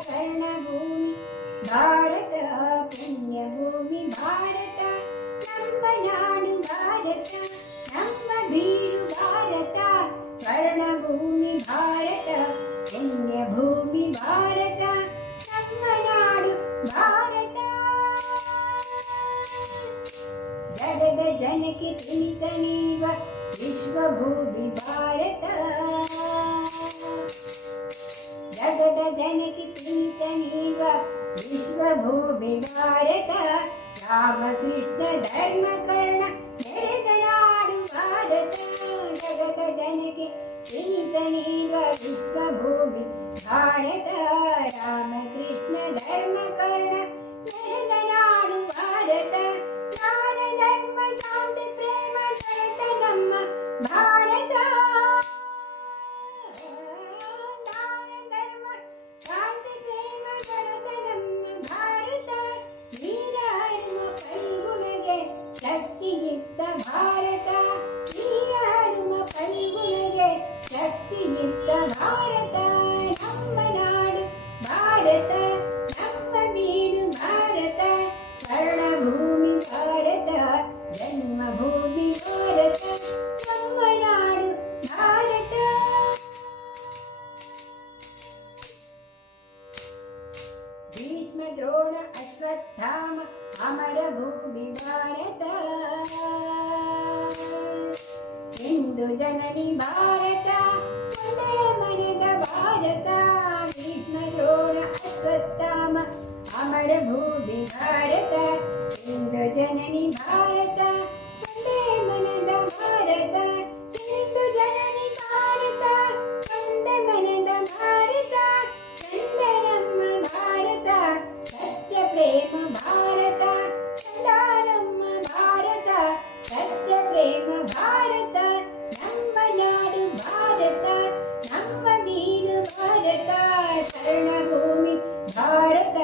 ಸ್ವರ್ಣಭೂಮಿ ಭಾರತ ಪುಣ್ಯಭೂಮಿ ಭಾರತ ನಮ್ಮ ನಾಡು ಭಾರತ ನಮ್ಮ ಬೀಡು ಭಾರತ ಸ್ವರ್ಣಭೂಮಿ ಭಾರತ ಪುಣ್ಯಭೂಮಿ ಭಾರತ ನಮ್ಮ ನಾಡು ಭಾರತ ಜಗದ ಜನಕ್ಕೆ ತಿನಿಸ ನೀಡುವ ವಿಶ್ವಭೂಮಿ ಭಾರತ ಜಗದ ಜನಕ್ಕೆ ತಿನಿಸ ನೀಡುವ ವಿಶ್ವಭೂಮಿ ಭಾರತ ರಾಮಕೃಷ್ಣ ಧರ್ಮ ಕರ್ಣ ನೆರೆದ ನಾಡು ಭಾರತ ಜಗದ ಜನಕ್ಕೆ ತಿನಿಸ ನೀಡುವ ವಿಶ್ವಭೂಮಿ ಭಾರತ ರಾಮಕೃಷ್ಣ ಧರ್ಮ ಕರ್ಣ ನೆರೆದ ನಾಡು ಭಾರತ ಜ್ಞಾನ ಧರ್ಮ ಶಾಂತಿ ಪ್ರೇಮ ದೊರೆತ ನಮ್ಮ ಭಾರತ ಜ್ಞಾನ ಧರ್ಮ ಶಾಂತಿ ಪ್ರೇಮ ದೊರೆತ ನಮ್ಮ ಭಾರತ ವೀರ ಹನುಮ ಪಲ್ಗುಣಗೆ ಶಕ್ತಿಯಿತ್ತ ಭಾರತ ವೀರ ಹನುಮ ಪಲ್ಗುಣಗೆ ಶಕ್ತಿಯಿತ್ತ ಭಾರತ ನಮ್ಮ ನಾಡು ಭಾರತ ನಮ್ಮ ಬೀಡು ಭಾರತ ಸ್ವರ್ಣಭೂಮಿ ಭಾರತ ಜನ್ಮಭೂಮಿ ಭಾರತ ನಮ್ಮ ನಾಡು ಭಾರತ ಭೀಷ್ಮ ದ್ರೋಣ ಅಶ್ವತ್ಥಾಮ ಅಮರ ಭೂಮಿ ಭಾರತ ಹಿಂದೂ ಜನನಿ ಭಾರತ ಹೃದಯ ಮನದ ಭಾರತ ಭೀಷ್ಮ ದ್ರೋಣ ಅಶ್ವತ್ಥಾಮ ಅಮರ ಭೂಮಿ ಭಾರತ ಹಿಂದೂ ಜನನಿ ಭಾರತ ಹೃದಯ ಮನದ ಭಾರತ ಹಿಂದೂ ಜನನಿ ಭಾರತ ಕಂದ ಮನದ ಭಾರತ ಕಂದ ನಮ್ಮ ಭಾರತ ಸತ್ಯ ಪ್ರೇಮ ಭಾರತ ಸದಾ ನಮ್ಮ ಭಾರತ ಸತ್ಯ ಪ್ರೇಮ ಭಾರತ ನಮ್ಮ ನಾಡು ಭಾರತ ನಮ್ಮ ಬೀಡು ಭಾರತ ಸ್ವರ್ಣಭೂಮಿ ಭಾರತ